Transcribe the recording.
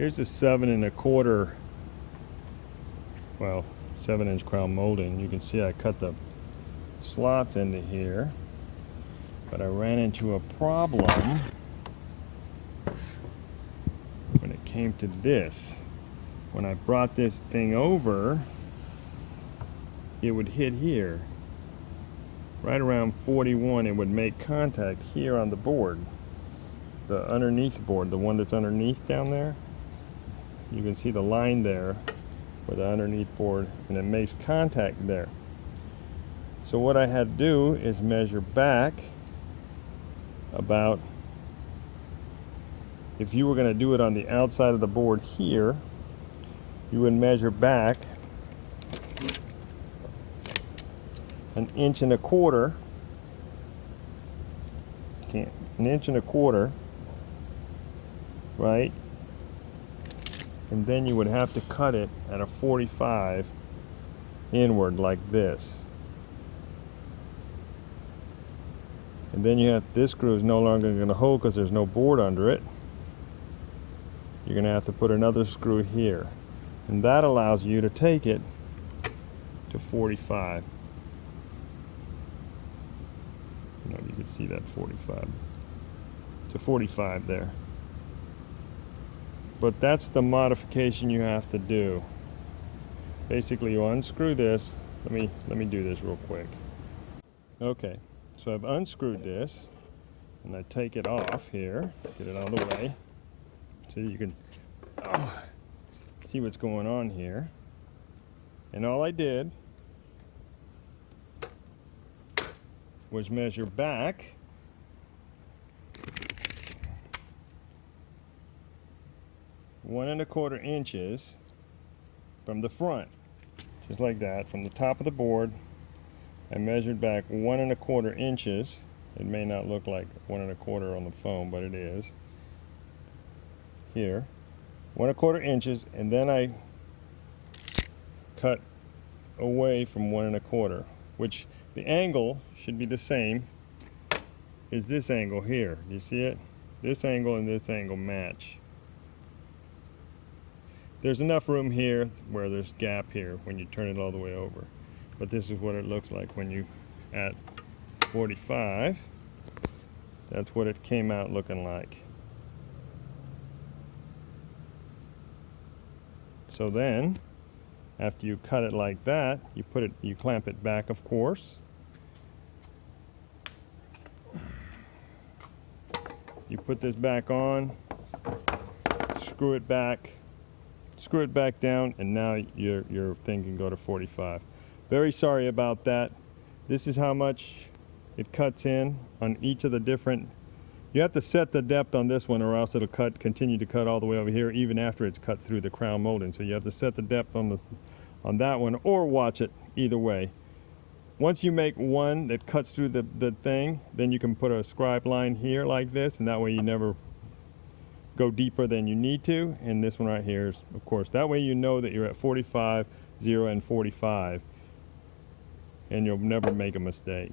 Here's a 7 1/4, well, 7-inch crown molding. You can see I cut the slots into here, but I ran into a problem when it came to this. When I brought this thing over, it would hit here. Right around 41, it would make contact here on the board. The underneath board, the one that's underneath down there. You can see the line there for the underneath board, and it makes contact there. So what I had to do is measure back about, if you were going to do it on the outside of the board here, you would measure back 1 1/4 inches, 1 1/4 inches, right? And then you would have to cut it at a 45 inward like this. And then you have, this screw is no longer going to hold because there's no board under it. You're going to have to put another screw here. And that allows you to take it to 45. I don't know if you can see that 45. To 45 there. But that's the modification you have to do. Basically, you unscrew this. Let me do this real quick. Okay, so I've unscrewed this, and I take it off here, get it out of the way, so you can see what's going on here. And all I did was measure back 1 1/4 inches from the front, just like that, from the top of the board. I measured back 1 1/4 inches. It may not look like 1 1/4 on the phone, but it is. Here, 1 1/4 inches, and then I cut away from 1 1/4, which the angle should be the same as this angle here. Do you see it? This angle and this angle match. There's enough room here where there's gap here when you turn it all the way over. But this is what it looks like when you at 45. That's what it came out looking like. So then, after you cut it like that, you clamp it back, of course. You put this back on, screw it back down, and now your thing can go to 45. Very sorry about that. This is how much it cuts in on each of the different. You have to set the depth on this one, or else it'll continue to cut all the way over here even after it's cut through the crown molding. So you have to set the depth on that one, or watch it either way. Once you make one that cuts through the thing, then you can put a scribe line here like this, and that way you never go deeper than you need to. And this one right here is, of course, that way you know that you're at 45, 0, and 45, and you'll never make a mistake.